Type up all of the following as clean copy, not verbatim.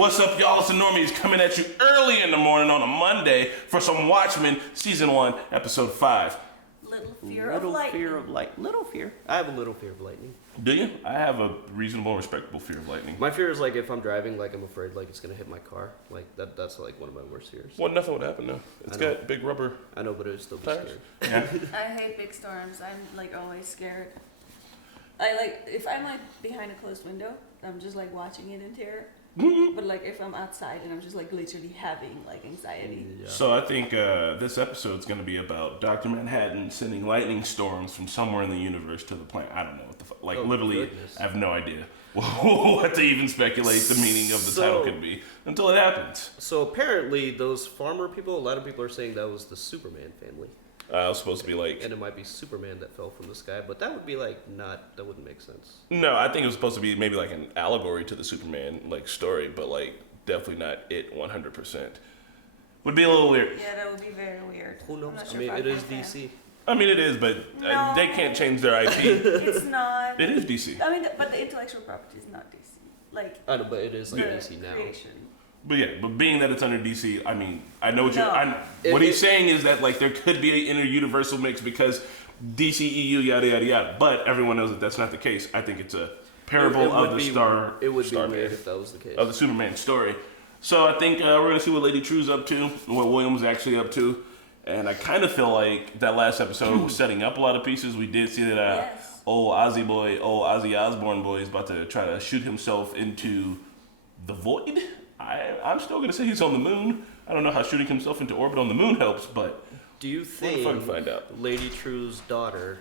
What's up, y'all? It's the Normies coming at you early in the morning on a Monday for some Watchmen Season 1, Episode 5. Little fear of lightning. Little fear. I have a little fear of lightning. Do you? I have a reasonable, respectable fear of lightning. My fear is like if I'm driving, like I'm afraid like it's gonna hit my car. Like that's like one of my worst fears. Well, nothing would happen though. It's got big rubber. I know, but it would still be tires. scary. Yeah. I hate big storms. I'm like always scared. I like if I'm like behind a closed window, I'm just like watching it in terror. But like if I'm outside and I'm just like literally having like anxiety. Yeah. So I think this episode's going to be about Dr. Manhattan sending lightning storms from somewhere in the universe to the planet. I don't know what the fuck. Like literally, goodness. I have no idea what to even speculate the meaning of the title could be until it happens. So apparently, those farmer people, a lot of people are saying that was the Superman family, It was supposed to be like... and it might be Superman that fell from the sky, but that would be like that wouldn't make sense. No, I think it was supposed to be maybe like an allegory to the Superman like story, but like definitely not it 100%. Would be a little weird. Yeah, that would be very weird. Who knows? I'm not I sure mean, if it I'm is a fan. DC. I mean, it is, but No. they can't change their IP. It's not. It is DC. I mean, but the intellectual property is not DC. Like I know, but it is like the DC now. creation. But yeah, but being that it's under DC, I mean, I know what you're... No. What he's saying is that like there could be an inter-universal mix because DC, EU, yada, yada, yada. But everyone knows that that's not the case. I think it's a parable of the star... It would be Starman. weird if that was the case. Of the Superman story. So I think we're going to see what Lady True's up to, what William's actually up to. And I kind of feel like that last episode was setting up a lot of pieces. We did see that Yes. old Ozzy Osbourne boy is about to try to shoot himself into the void. I'm still going to say he's on the moon. I don't know how shooting himself into orbit on the moon helps, but Do you we'll think fucking find out. Lady True's daughter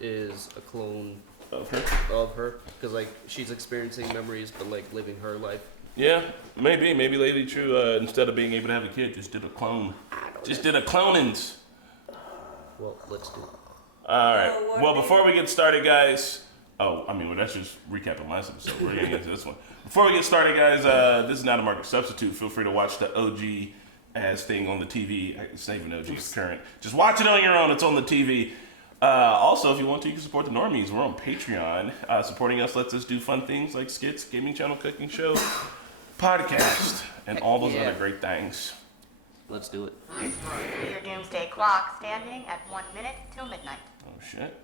is a clone Of her? of her? Because like she's experiencing memories, but like living her life. Yeah, maybe. Maybe Lady True, instead of being able to have a kid, just did a clone. Just did a clonings. Well, let's do it. All right. Oh, Well, before we get started, guys. That's just recapping last episode. We're gonna get into this one. Before we get started, guys, this is not a market substitute. Feel free to watch the OG as thing on the TV. It's not even OG, it's current. Just watch it on your own. It's on the TV. Also, if you want to, you can support the Normies. We're on Patreon. Supporting us lets us do fun things like skits, gaming channel, cooking show, podcast, and all those other great things. Let's do it. Your doomsday clock standing at 1 minute till midnight. Oh, shit.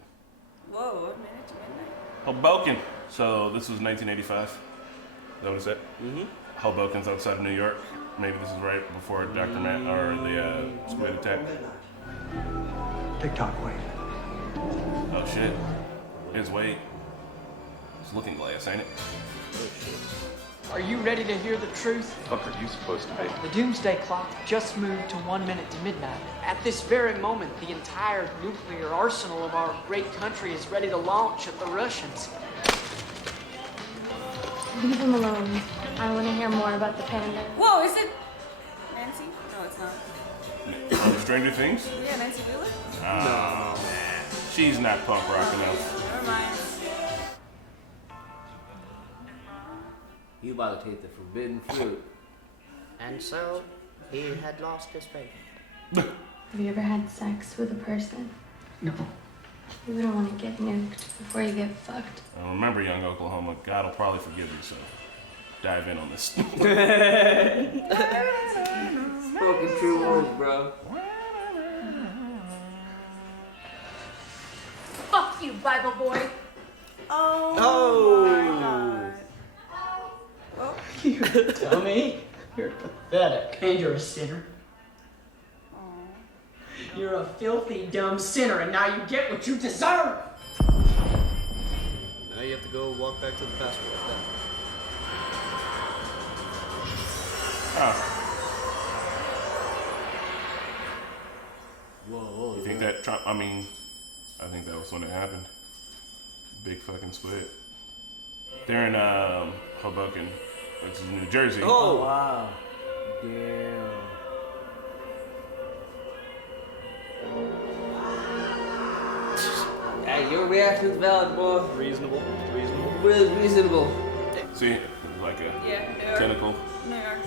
Whoa, a minute to midnight. Hoboken. So this was 1985. Is that what it said? Mm-hmm. Hoboken's outside of New York. Maybe this is right before Dr. Matt or the squid attack. TikTok wave. Oh shit. Here's Wade. It's Looking Glass, ain't it? Are you ready to hear the truth? What are you supposed to be? The doomsday clock just moved to 1 minute to midnight. At this very moment, the entire nuclear arsenal of our great country is ready to launch at the Russians. Leave him alone. I want to hear more about the panda. Whoa, is it Nancy? No, it's not. From Stranger Things? Yeah, Nancy Wheeler? Oh, man. She's not punk rock enough. Never mind. You about to take the forbidden fruit. And so he had lost his faith. Have you ever had sex with a person? No. You wouldn't want to get nuked before you get fucked. And remember, young Oklahoma, God will probably forgive you, so dive in on this. Spoken true words, bro. Fuck you, Bible boy! Oh. My God. Oh. You dummy. You're pathetic. And you're a sinner. You're a filthy, dumb sinner, and now you get what you deserve! Now you have to go walk back to the past world. Oh, Whoa. you think that Trump, I think that was when it happened. Big fucking split. They're in Hoboken, which is New Jersey. Oh! Wow. Damn. Hey, your reaction's valid, boy. Reasonable. Really reasonable. See, like a Yeah, New York. tentacle. New York.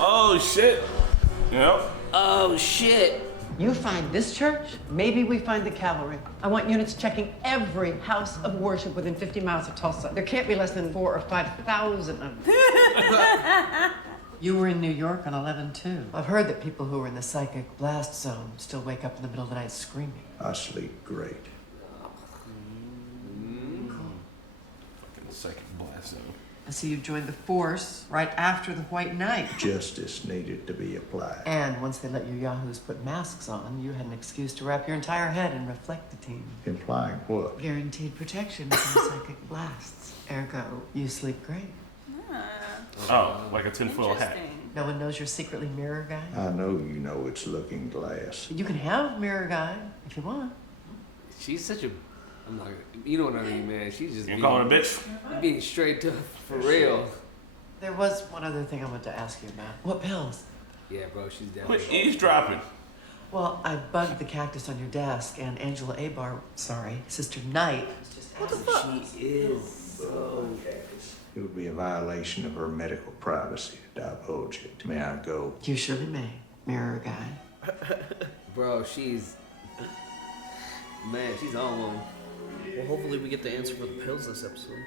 Oh shit! Yep. Oh, shit. You find this church, maybe we find the cavalry. I want units checking every house of worship within 50 miles of Tulsa. There can't be less than 4,000 or 5,000 of them. You were in New York on 11/2. I've heard that people who are in the psychic blast zone still wake up in the middle of the night screaming. I sleep great. Fucking psychic blast zone. I see you joined the force right after the White Night. Justice needed to be applied. And once they let you yahoos put masks on, you had an excuse to wrap your entire head in reflectitine. Implying what? Guaranteed protection from psychic blasts. Ergo, you sleep great. Oh, like a tinfoil hat. No one knows you're secretly Mirror Guy? I know you know it's Looking Glass. You can have Mirror Guy if you want. She's such a. I'm not. You know what I mean, man. She's just. You call her a bitch? Being straight to for real. There was one other thing I wanted to ask you about. What pills? Yeah, bro. She's definitely. Quit eavesdropping. Well, I bugged the cactus on your desk, and Angela Sister Knight. What the fuck? She is so. It would be a violation of her medical privacy to divulge it. May I go? You surely may, Mirror Guy. Bro, she's. Man, she's on one. Well, hopefully we get the answer for the pills this episode.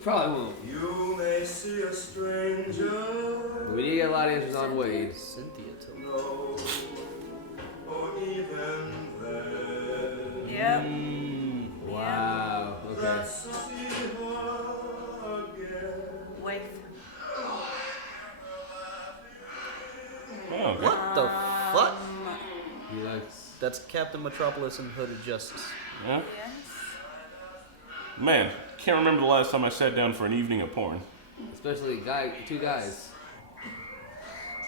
Probably won't. You may see a stranger. We need to get a lot of answers on Wade. Cynthia told me. No, or even then. Yep. Wow. Okay. Let's see her again. Wait. Oh, What the fuck? He likes. That's Captain Metropolis and Hooded Justice. Yeah. Yes. Man, can't remember the last time I sat down for an evening of porn. Especially two guys.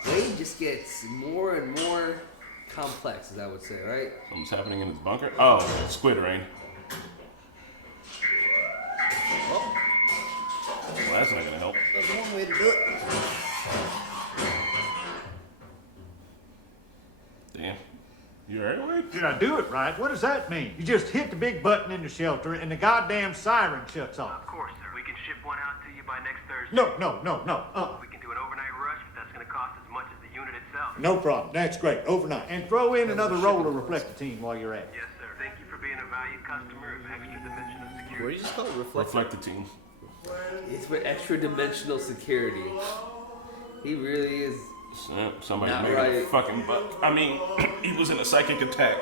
Wade just gets more and more complex, as I would say, right? Something's happening in his bunker. Oh, squid rain. Oh, Well, that's not gonna help. that's one way to do it. Damn. You alright, Wade? Did I do it right? What does that mean? You just hit the big button in the shelter and the goddamn siren shuts off. Of course, sir. We can ship one out to you by next Thursday. No. We can do an overnight rush, but that's going to cost as much as the unit itself. No problem. That's great. Overnight. And throw in another roll of reflectitine while you're at it. Yes, sir. Thank you for being a valued customer of Extra Dimensional Security. What did you just call it? Reflectitine. It's for extra dimensional security. He really is. Somebody Not made a right. fucking buck. I mean, he was in a psychic attack.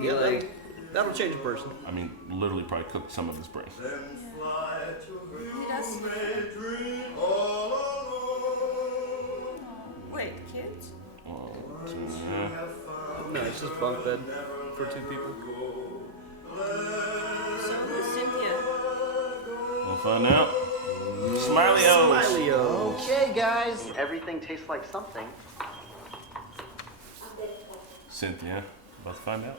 He like. That'll change a person. I mean, literally probably cooked some of his brain. He does. Wait, kids? Yeah. No, it's just bunk bed for two people. So who's Cynthia? We'll find out. Smiley-O. Smiley-O. Okay, guys. Everything tastes like something. Cynthia. About to find out.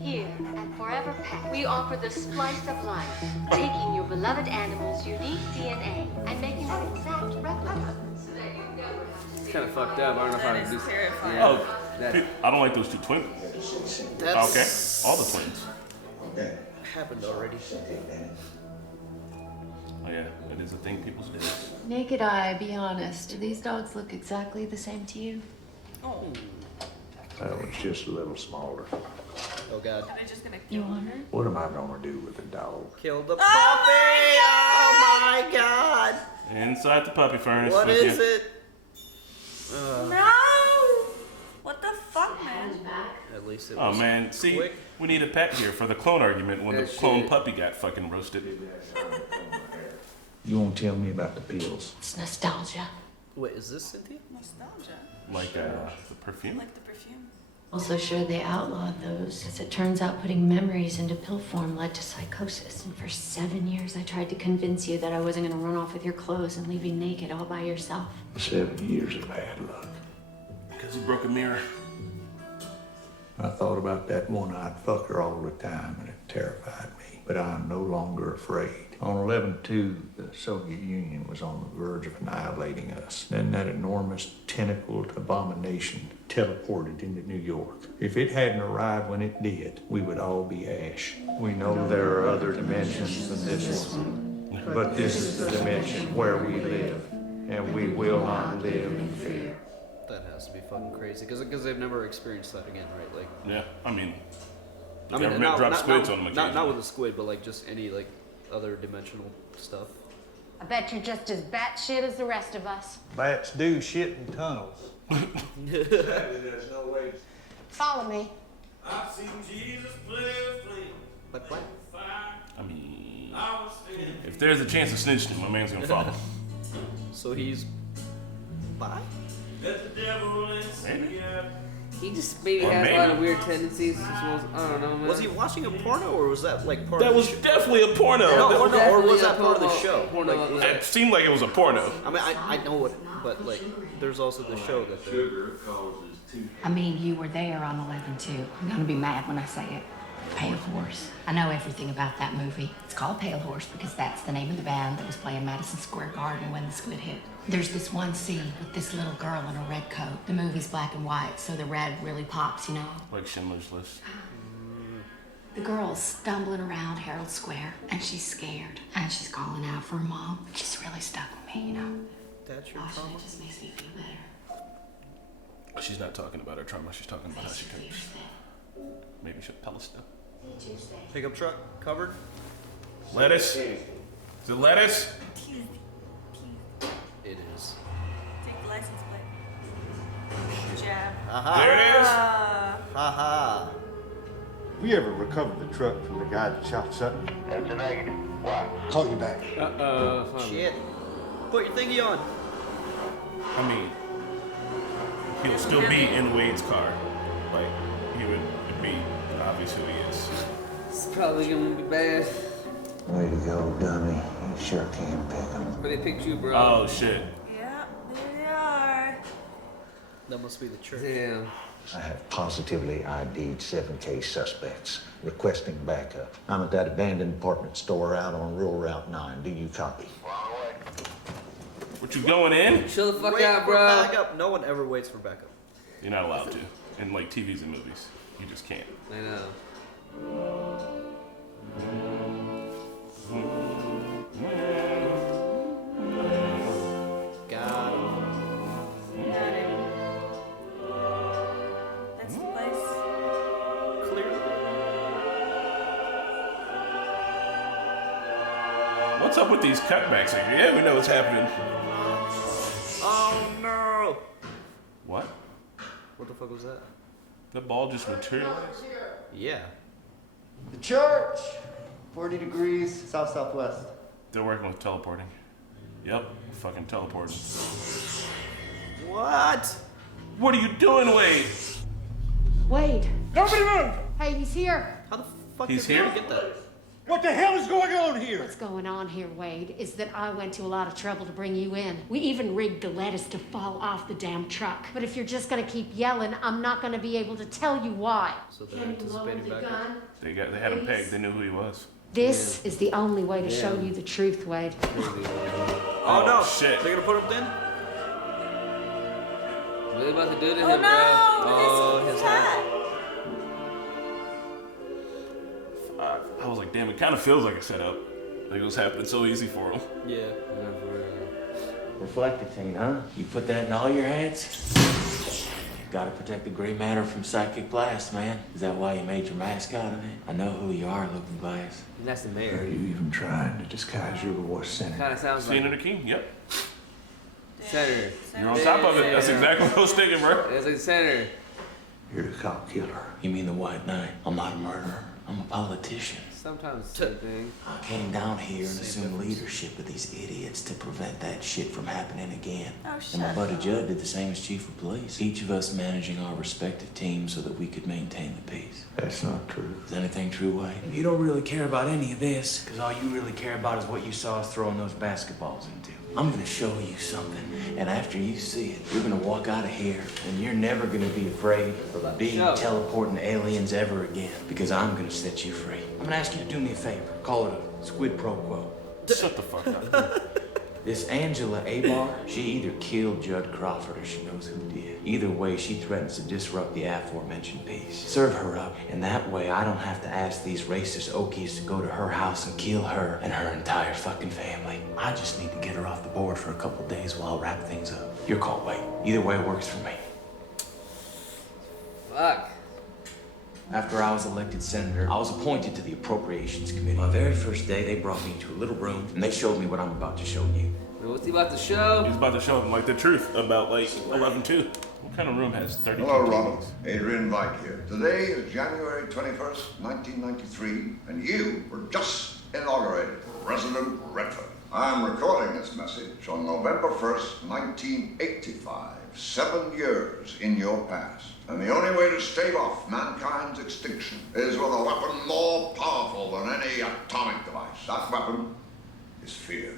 Here at Forever Pet, we offer the splice of life, taking your beloved animal's unique DNA and making an exact replica. So that you never have to It's kind of fucked up. I don't know how to do. Terrifying. Yeah. Oh, I don't like those two twins. That's Okay, all the twins. happened already. Oh yeah, it is a thing people do. Naked eye, be honest. Do these dogs look exactly the same to you? Oh. That was just a little smaller. Oh god. Are they just gonna kill You want her? What am I gonna do with a dog? Kill the puppy! Oh my god! Inside the puppy furnace. What with is you. it? No! What the fuck, man? At least it Oh was man, see, quick. we need a pet here for the clone argument when the That clone shit. puppy got fucking roasted. You won't tell me about the pills? It's nostalgia. Wait, is this Cynthia? Nostalgia. Like the perfume? Like the perfume. Also sure they outlawed those, as it turns out putting memories into pill form led to psychosis. And for 7 years I tried to convince you that I wasn't gonna run off with your clothes and leave you naked all by yourself. 7 years of bad luck. Because he broke a mirror. I thought about that one-eyed fucker all the time, and it terrified me. But I'm no longer afraid. On 11/2, the Soviet Union was on the verge of annihilating us. Then that enormous tentacled abomination teleported into New York. If it hadn't arrived when it did, we would all be ash. We know there are other dimensions than this one, but this is the dimension where we live, and we will not live in fear. That has to be fucking crazy, because they've never experienced that again, right? Like, Yeah, I mean, the I mean, government drops squids on them not occasionally. with the squid, but like just any like other dimensional stuff. I bet you're just as batshit as the rest of us. Bats do shit in tunnels. There's no way. Follow me. I've seen Jesus play a flame. Like what? I mean, if there's a chance of snitching, my man's gonna follow. So he's bi? Let the devil in. He just maybe Or has maybe. a lot of weird tendencies. I don't know, man. Was he watching a porno, or was that like part That of the was show? definitely a porno. No, That- or was definitely that a part of the porno- show? porno. Like, was It seemed like it was a porno. I mean, I know it, but like, there's also the show that they're... Sugar causes too. I mean, you were there on 11/2. I'm gonna be mad when I say it. Pale Horse. I know everything about that movie. It's called Pale Horse because that's the name of the band that was playing Madison Square Garden when the squid hit. There's this one scene with this little girl in a red coat. The movie's black and white, so the red really pops, you know? Like Schindler's List. The girl's stumbling around Herald Square, and she's scared, and she's calling out for her mom. She's really stuck with me, you know? That's your Gosh, trauma? it just makes me feel better. She's not talking about her trauma. She's talking about how she thinks. Maybe she'll tell us stuff. Pickup truck covered? Lettuce. Is it lettuce? It is. Take the license plate. Jab. Aha! There it is. Haha! We ever recovered the truck from the guy that shot Sutton? That's a negative. Why? Call you back. Shit. Put your thingy on. I mean, he'll still be in Wade's car. Like, he would be obvious who he is. It's probably gonna be bad. Way to go, dummy. You sure can pick 'em. But they picked you, bro. Oh, shit. Yeah, there they are. That must be the church. Damn. I have positively ID'd 7 case suspects requesting backup. I'm at that abandoned apartment store out on Rural Route 9. Do you copy? What, you going in? Chill the fuck Wait out, for bro. backup. No one ever waits for backup. You're not allowed to. In like TVs and movies. You just can't. I know. Got him. Got it. That's the place. Clear. What's up with these cutbacks? Like, yeah, we know what's happening. Oh no! What? What the fuck was that? The ball just materialized? Yeah. The church! 40 degrees, south-southwest. They're working with teleporting. Yep, fucking teleporting. What? What are you doing, Wade? Wade. Nobody move! Hey, he's here. How the fuck He's did we here? get that? What the hell is going on here? What's going on here, Wade, is that I went to a lot of trouble to bring you in. We even rigged the lettuce to fall off the damn truck. But if you're just gonna keep yelling, I'm not gonna be able to tell you why. So they're anticipating backup. They had him pegged. They knew who he was. This is the only way to show you the truth, Wade. Oh no! Shit. They're gonna put him in? What are they about to do to Oh him, no! bro? Oh, His his hat. I was like, damn, it kind of feels like a setup. Like it was happening so easy for him. Yeah. Reflectitine, huh? You put that in all your hats? Gotta protect the gray matter from psychic blast, man. Is that why you made your mask out of it? I know who you are, Looking Glass. That's the Are mayor. you even trying to disguise your voice, Senator? Kind of sounds like Senator King, yep. senator. You're on top of it. That's exactly what I was thinking, bro. It's like senator. You're a cop killer. You mean the White Knight? I'm not a murderer. I'm a politician. Sometimes it's the same thing. I came down here and assumed leadership of these idiots to prevent that shit from happening again. Oh, And my shut buddy up. Judd did the same as chief of police. Each of us managing our respective teams so that we could maintain the peace. That's not true. Is anything true, Wade? You don't really care about any of this, because all you really care about is what you saw us throwing those basketballs into. I'm gonna show you something, and after you see it, you're gonna walk out of here, and you're never gonna be afraid of being teleporting aliens ever again, because I'm gonna set you free. I'm gonna ask you to do me a favor. Call it a squid pro quo. Shut the fuck up. This Angela Abar, she either killed Judd Crawford or she knows who did. Either way, she threatens to disrupt the aforementioned peace. Serve her up, and that way I don't have to ask these racist Okies to go to her house and kill her and her entire fucking family. I just need to get her off the board for a couple days while I wrap things up. Your call, Wade. Either way works for me. Fuck. After I was elected senator, I was appointed to the Appropriations Committee. My very first day, they brought me into a little room, and they showed me what I'm about to show you. What's he about to show? He's about to show him, like, the truth about, like, 11-2. What kind of room has 32 Hello, Robert. TVs? Adrian Vike here. Today is January 21st, 1993, and you were just inaugurated President Redford. I'm recording this message on November 1st, 1985, 7 years in your past. And the only way to stave off mankind's extinction is with a weapon more powerful than any atomic device. That weapon is fear.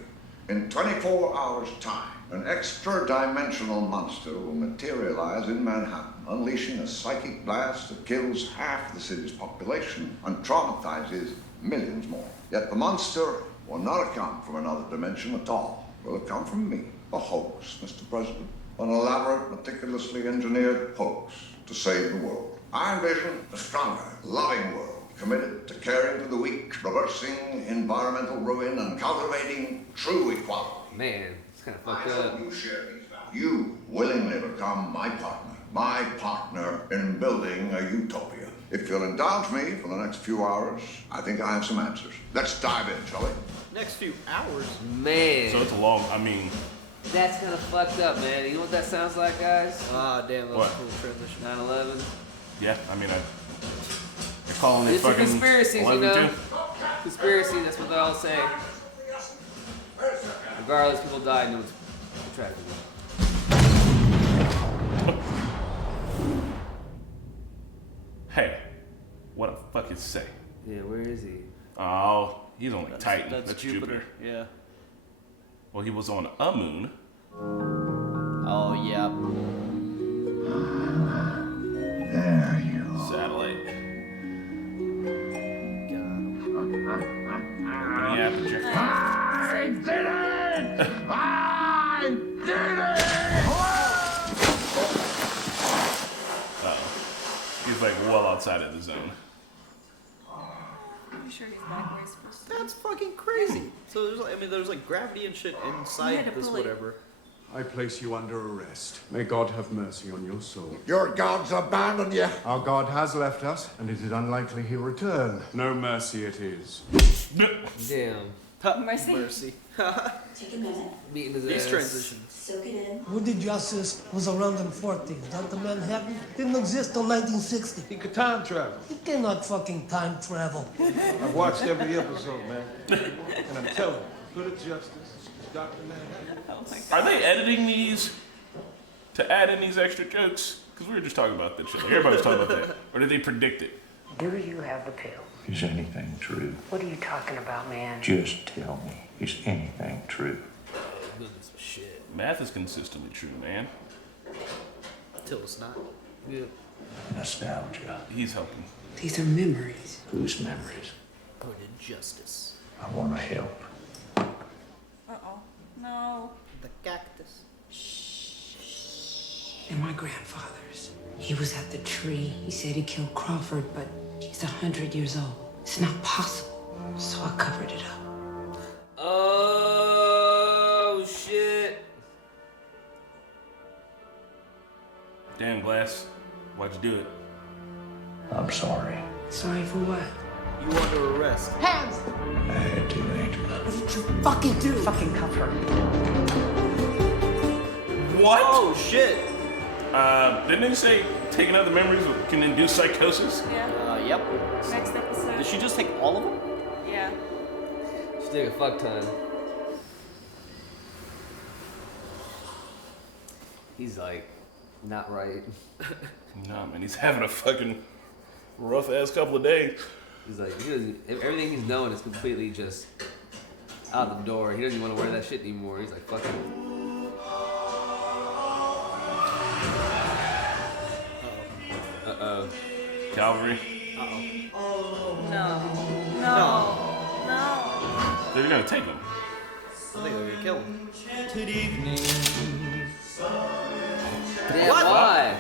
In 24 hours' time, an extra-dimensional monster will materialize in Manhattan, unleashing a psychic blast that kills half the city's population and traumatizes millions more. Yet the monster will not have come from another dimension at all. It will have come from me, a hoax, Mr. President. An elaborate, meticulously engineered hoax to save the world. I envision a stronger, loving world, committed to caring for the weak, reversing environmental ruin, and cultivating true equality. Man, it's kind of fucked I up. hope you share these values. You willingly become my partner in building a utopia. If you'll indulge me for the next few hours, I think I have some answers. Let's dive in, shall we? Next few hours? Man. So it's a long, I mean... That's kind of fucked up, man. You know what that sounds like, guys? Ah, damn, that was a cool transition. 9/11. Yeah, I mean, they're calling it It's fucking conspiracies, you 11-2. know? Conspiracy, that's what they all say. Regardless, people died and it was a tragedy. Hey, what a fucking say. Yeah, where is he? Oh, he's on like Titan. That's Jupiter. Yeah. Well, he was on a moon. Oh, yeah. There you are. Satellite. Yeah, projector. I did it! I did it! Uh-oh. He's like well outside of the zone. I'm sure he's back where he's supposed to be. That's fucking crazy. So there's like, there's like gravity and shit inside this whatever. I place you under arrest. May God have mercy on your soul. Your gods abandoned you. Our God has left us, and it is unlikely he'll return. No mercy it is. Damn. Mercy. Take a minute. Beating his These ass. transitions. Soak it in. Wooded justice was around in 40s. Dr. Manhattan didn't exist till 1960. He could time travel. He cannot fucking time travel. I've watched every episode, man. And I'm telling you, good justice is Dr. Manhattan. Are they editing these to add in these extra jokes? Because we were just talking about that shit. Like, everybody was talking about that. Or did they predict it? Do you have the pill? Is anything true? What are you talking about, man? Just tell me, is anything true? Goodness of shit. Math is consistently true, man. Till it's not. Yeah. Nostalgia. He's helping. These are memories. Whose memories? Good justice. I want to help. Uh-oh. No. The cactus. They're my grandfather's. He was at the tree. He said he killed Crawford, but he's 100 years old. It's not possible. So I covered it up. Oh, shit. Damn, Glass. Why'd you do it? I'm sorry. Sorry for what? You under arrest. Hands! I had to, Angel. What did you fucking do? Fucking cuff her. What? Oh, shit. Didn't they say taking out the memories can induce psychosis? Yeah. Yep. Next episode. Did she just take all of them? Yeah. She took a fuck ton. He's like, not right. Nah, man, he's having a fucking rough ass couple of days. He's like, everything he's known is completely just out the door. He doesn't even want to wear that shit anymore. He's like, fuck it. Uh-oh. Calvary. No. They're gonna take him. I think they're gonna kill him. Damn, why?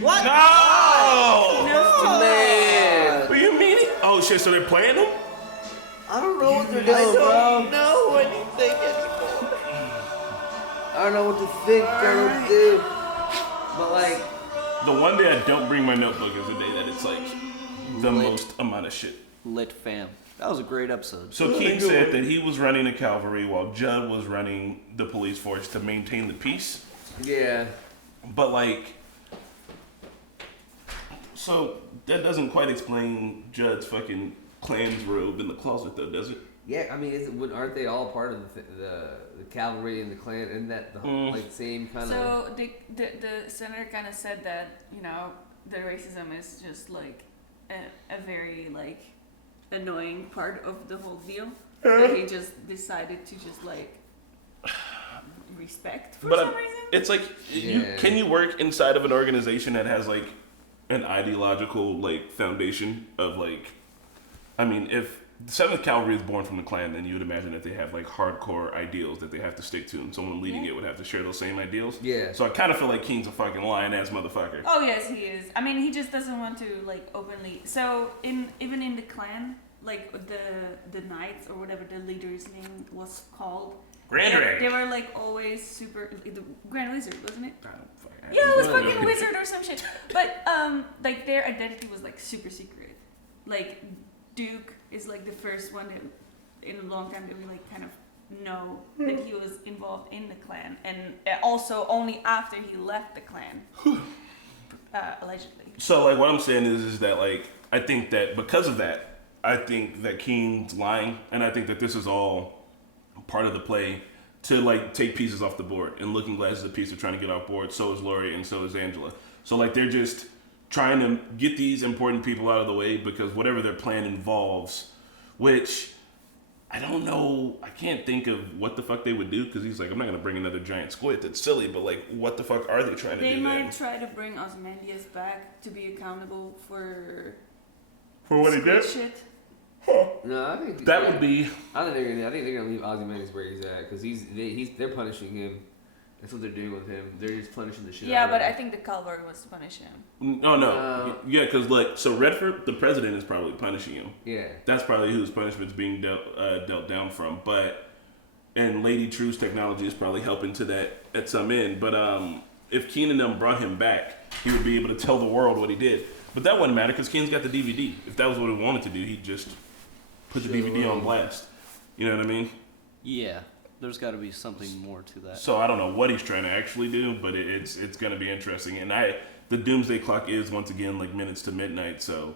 What? No! Man! What do you mean? Oh shit, so they're playing him? I don't know what they're doing, bro. I don't know anything anymore. I don't know what to think, I don't know what to do. But like, The one day I don't bring my notebook is the day that it's like the most amount of shit. Lit fam. That was a great episode. So King said that he was running the cavalry while Judd was running the police force to maintain the peace. Yeah. But like, so that doesn't quite explain Judd's fucking Klan's robe in the closet, though, does it? Yeah, I mean, aren't they all part of the cavalry and the Klan? Isn't that the whole, like same kind of? So the senator kind of said that the racism is just like a very like annoying part of the whole deal. That he just decided to just like respect for some reason. It's like, can you work inside of an organization that has like an ideological like foundation of like, I mean, if the 7th Cavalry is born from the Klan, then you would imagine that they have like hardcore ideals that they have to stick to, and someone leading it would have to share those same ideals. Yeah. So I kind of feel like King's a fucking lying ass motherfucker. Oh yes, he is. I mean, he just doesn't want to like openly. So even in the Klan, like the knights or whatever the leader's name was called, they were like always super. The Grand Wizard, wasn't it? Yeah, it was fucking wizard or some shit. But like their identity was like super secret. Like Duke is like the first one that in a long time that we like kind of know that he was involved in the Klan, and also only after he left the Klan, allegedly. So like what I'm saying is that like I think that because of that, I think that King's lying, and I think that this is all part of the play to like take pieces off the board. And Looking Glass is a piece of trying to get off board. So is Lori, and so is Angela. So like they're just trying to get these important people out of the way because whatever their plan involves, which I don't know, I can't think of what the fuck they would do because he's like, I'm not gonna bring another giant squid. That's silly. But like, what the fuck are they trying to do? They might then? try to bring Ozymandias back to be accountable for what he did. Shit. No, I think that would be. I think they're gonna leave Ozymandias where he's at because they're punishing him. That's what they're doing with him. They're just punishing the shit. Yeah, out but of him. I think the cavalry was to punish him. No. Yeah, because like, so Redford, the president, is probably punishing him. Yeah. That's probably whose punishment's being dealt down from. But and Lady True's technology is probably helping to that at some end. But if Keen and them brought him back, he would be able to tell the world what he did. But that wouldn't matter because Keen's got the DVD. If that was what he wanted to do, he'd just put the DVD on blast. You know what I mean? Yeah. There's got to be something more to that. So I don't know what he's trying to actually do, but it's going to be interesting. And the Doomsday Clock is once again like minutes to midnight, so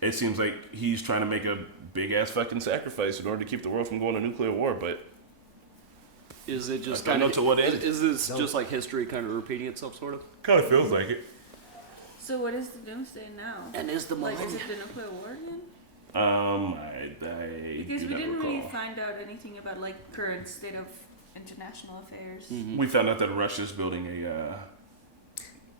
it seems like he's trying to make a big ass fucking sacrifice in order to keep the world from going to nuclear war. But is it just kind of to what end? Is this just like history kind of repeating itself, sort of? Kind of feels like it. So what is the Doomsday now? And is the like is it the nuclear war again? Because we didn't really find out anything about like current state of international affairs. Mm-hmm. We found out that Russia's building an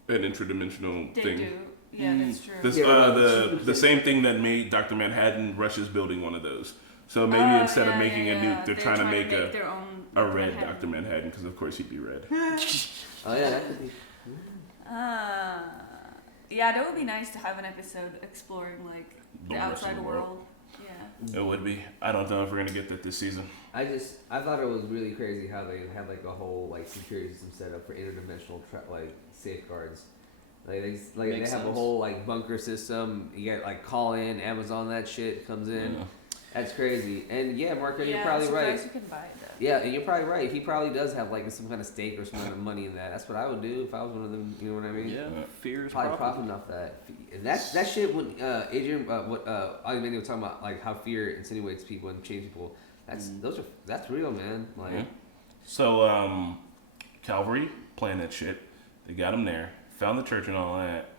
interdimensional They thing. do. Yeah, that's true. The same thing that made Dr. Manhattan, Russia's building one of those. So maybe instead of making a nuke, they're trying to make their own a red Manhattan. Dr. Manhattan, because of course he'd be red. Oh yeah, that could be. Yeah, that would be nice to have an episode exploring like the outside world. Yeah. It would be. I don't know if we're gonna get that this season. I thought it was really crazy how they had like a whole like security system set up for interdimensional like safeguards. Like they have a whole like bunker system. You got like call in Amazon, that shit comes in. Yeah. That's crazy. And yeah, Marco, you're probably right. You can buy it, though. Yeah, and you're probably right. He probably does have like some kind of stake or some kind of money in that. That's what I would do if I was one of them. You know what I mean? Yeah. Fear is probably profiting off that. And that shit when Adrian, what Ozymandias was talking about, like how fear insinuates people and changes people. That's real, man. Like, yeah. So Calvary playing that shit. They got him there. Found the church and all that.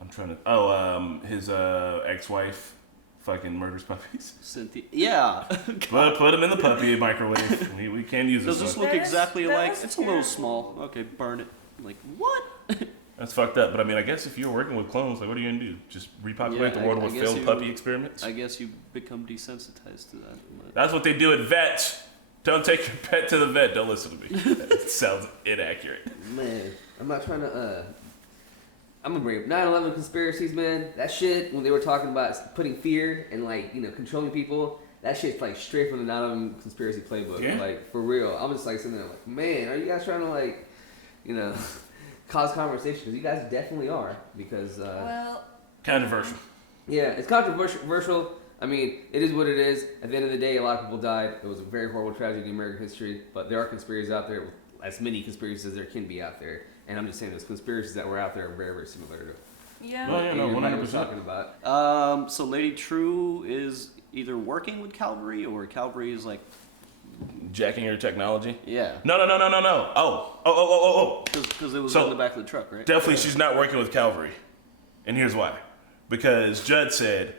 I'm trying to. His ex-wife fucking murders puppies. Cynthia. Yeah. Put him in the puppy microwave. We can't use this. Does this look exactly like? It's a little small. Okay, burn it. Like what? That's fucked up. But I mean, I guess if you're working with clones, like, what are you gonna do? Just repopulate the world with failed puppy experiments? I guess you become desensitized to that. But. That's what they do at vets. Don't take your pet to the vet. Don't listen to me. That sounds inaccurate. Man, I'm not trying to. I'm gonna bring up 9/11 conspiracies, man. That shit, when they were talking about putting fear and like, controlling people, that shit's like straight from the 9/11 conspiracy playbook. Yeah. Like, for real. I'm just like sitting there like, man, are you guys trying to like, cause conversation because you guys definitely are because. Controversial. Yeah, it's controversial. I mean, it is what it is. At the end of the day, a lot of people died. It was a very horrible tragedy in American history. But there are conspiracies out there, as many conspiracies as there can be out there. And I'm just saying, those conspiracies that were out there are very, very similar to. Yeah. Oh, yeah, no, 100%. Talking about. So Lady True is either working with Calvary or Calvary is like jacking your technology. Yeah. No. Oh. Because it was So, in the back of the truck, right? Definitely, she's not working with Calvary, and here's why. Because Judd said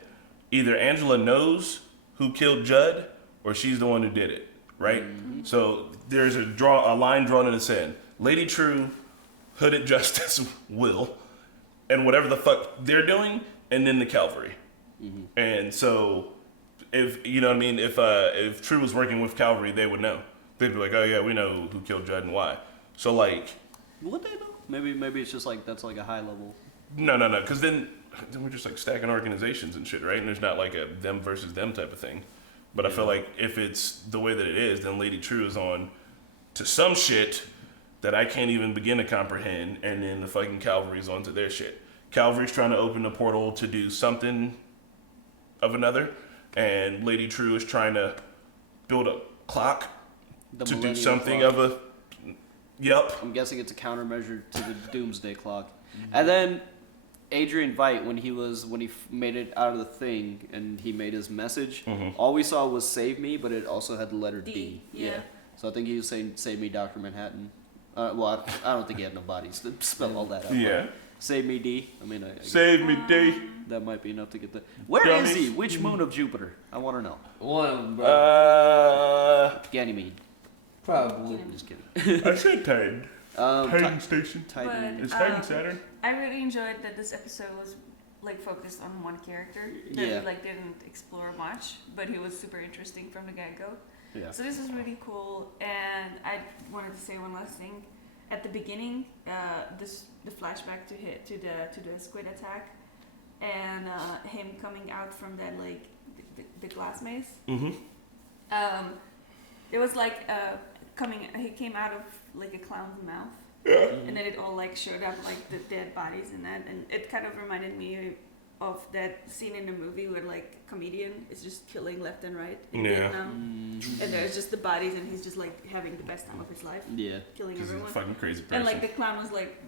either Angela knows who killed Judd or she's the one who did it, right? Mm-hmm. So there's a line drawn in the sand. Lady True, Hooded Justice will, and whatever the fuck they're doing, and then the Calvary. Mm-hmm. And so, if you know what I mean, if True was working with Calvary, they would know. They'd be like, oh yeah, we know who killed Judd and why. So like, would they know? Maybe it's just like that's like a high level. No, because then we're just like stacking organizations and shit, right? And there's not like a them versus them type of thing. But I feel like if it's the way that it is, then Lady True is on to some shit that I can't even begin to comprehend, and then the fucking Calvary's onto their shit. Calvary's trying to open a portal to do something of another, and Lady True is trying to build a clock The to do millennial something clock. of a. Yep. I'm guessing it's a countermeasure to the Doomsday Clock. And then Adrian Veidt, when he made it out of the thing and he made his message, all we saw was "Save Me," but it also had the letter D. Yeah. So I think he was saying "Save me, Dr. Manhattan." Well, I don't think he had no bodies to spell all that out. Yeah. But "Save me, D." I mean, Save me, D. That might be enough to get the. Where is he? Which moon of Jupiter? I want to know. One of them, bro. Ganymede. Probably. I'm just kidding. I said Titan. Titan Station. Titan. Is Titan Saturn? I really enjoyed that this episode was like focused on one character that Yeah. we like didn't explore much, but he was super interesting from the get-go. Yeah. So this is really cool, and I wanted to say one last thing. At the beginning, the flashback to the squid attack, and him coming out from that like the glass maze. Mm-hmm. It was like he came out of like a clown's mouth. Yeah. And then it all like showed up like the dead bodies in that, and it kind of reminded me of that scene in the movie where like comedian is just killing left and right in Vietnam, and there's just the bodies, and he's just like having the best time of his life. Yeah, killing He's a everyone. fucking crazy And person. like the clown was like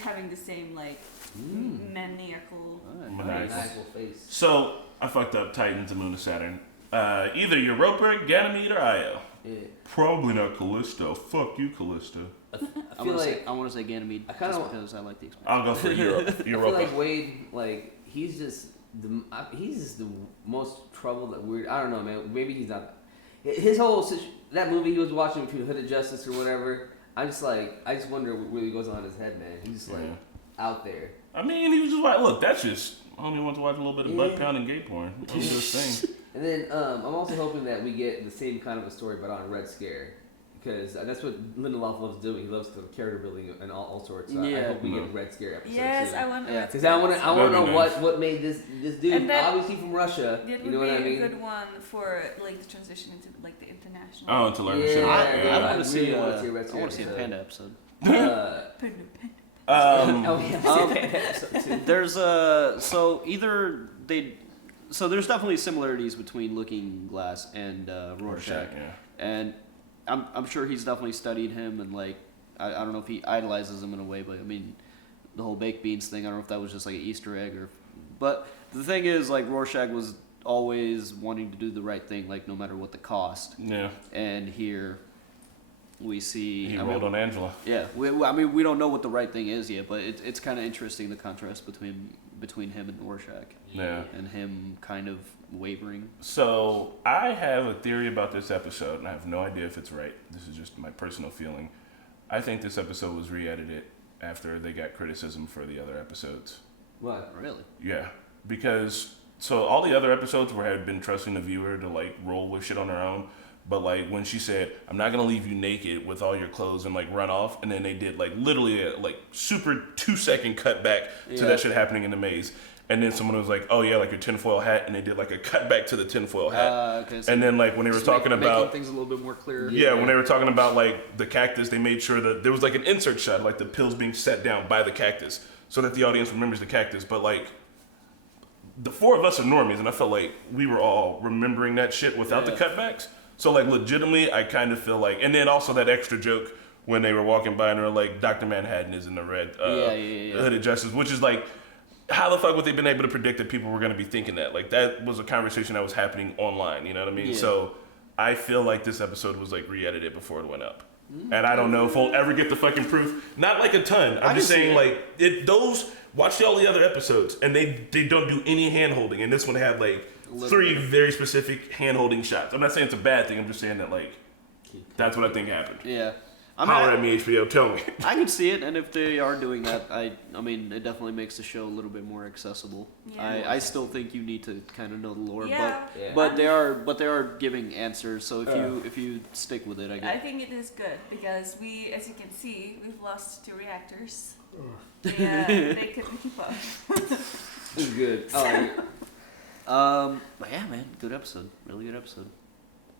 having the same like maniacal face. So I fucked up Titans, the moon of Saturn. Either Europa, Ganymede, or Io. Yeah. Probably not Callisto. Fuck you, Callisto. I want to say Ganymede. I kinda just because I like the expansion. I'll go for Europa. I feel like Wade, like he's just the most trouble that weird. I don't know, man. Maybe he's not. His whole that movie he was watching between Hooded Justice or whatever. I just wonder what really goes on in his head, man. He's just like out there. I mean, he was just like, look, that's just. I only want to watch a little bit of butt pounding gay porn. I'm just saying. And then I'm also hoping that we get the same kind of a story, but on Red Scare. Because that's what Lindelof loves doing. He loves the character building and all sorts. So I hope we get a Red Scare episode. Yes, too. I want. Red Because Scare I want to know what made this dude And that- obviously from Russia. That You know would what I be mean? a good one for like the transition into like the international. Oh, to learn the shit. I want to see. really I wanna see a Red Scare want to see a episode. Panda episode. Oh yeah, see a Panda episode too. There's so there's definitely similarities between Looking Glass and Rorschach, and I'm sure he's definitely studied him, and like I don't know if he idolizes him in a way, but I mean the whole baked beans thing, I don't know if that was just like an Easter egg but the thing is like Rorschach was always wanting to do the right thing, like no matter what the cost. Yeah. And here we see He rolled on Angela. Yeah, we don't know what the right thing is yet, but it's kind of interesting the contrast between him and Rorschach. Yeah. And him kind of wavering. So I have a theory about this episode, and I have no idea if it's right. This is just my personal feeling. I think this episode was re-edited after they got criticism for the other episodes. What? Really? Yeah, because so all the other episodes where I had been trusting the viewer to like roll with shit on their own. But like when she said, "I'm not gonna leave you naked with all your clothes and like run off," and then they did like literally a like super 2-second cut back to that shit happening in the maze, And then someone was like, "Oh yeah, like your tinfoil hat," and they did like a cutback to the tinfoil hat. Okay, so and then like when they were talking making about things a little bit more clear. Yeah, when they were talking about like the cactus, they made sure that there was like an insert shot, like the pills being set down by the cactus, so that the audience remembers the cactus. But like the four of us are normies, and I felt like we were all remembering that shit without the cutbacks. So like legitimately, I kind of feel like, and then also that extra joke when they were walking by and they're like, Dr. Manhattan is in the red hooded justice, which is like, how the fuck would they been able to predict that people were going to be thinking that? Like that was a conversation that was happening online, you know what I mean? Yeah. So I feel like this episode was like re-edited before it went up. And I don't know if we'll ever get the fucking proof. Not like a ton. I'm just saying like watch all the other episodes and they don't do any hand holding. And this one had like 3 very specific hand holding shots. I'm not saying it's a bad thing. I'm just saying that like that's what I think happened. Yeah. Holler at me, HBO. Tell me. I can see it, and if they are doing that, I mean, it definitely makes the show a little bit more accessible. Yeah. I still think you need to kind of know the lore, Yeah. but they are giving answers. So if you stick with it, I guess. I think it is good because we, as you can see, we've lost 2 reactors. They couldn't keep up. It's good. But yeah, man, good episode. Really good episode.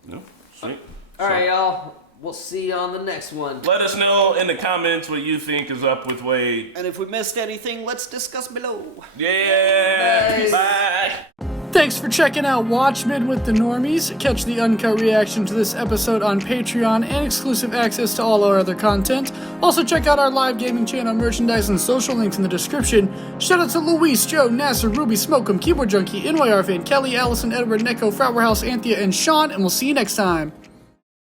No, sweet. All right, y'all. We'll see you on the next one. Let us know in the comments what you think is up with Wade. And if we missed anything, let's discuss below. Yeah. Bye. Thanks for checking out Watchmen with the Normies. Catch the uncut reaction to this episode on Patreon and exclusive access to all our other content. Also check out our live gaming channel, merchandise, and social links in the description. Shout out to Luis, Joe, Nasser, Ruby, Smoke'em, Keyboard Junkie, NYR Fan, Kelly, Allison, Edward, Neko, Flower House, Anthea, and Sean, and we'll see you next time.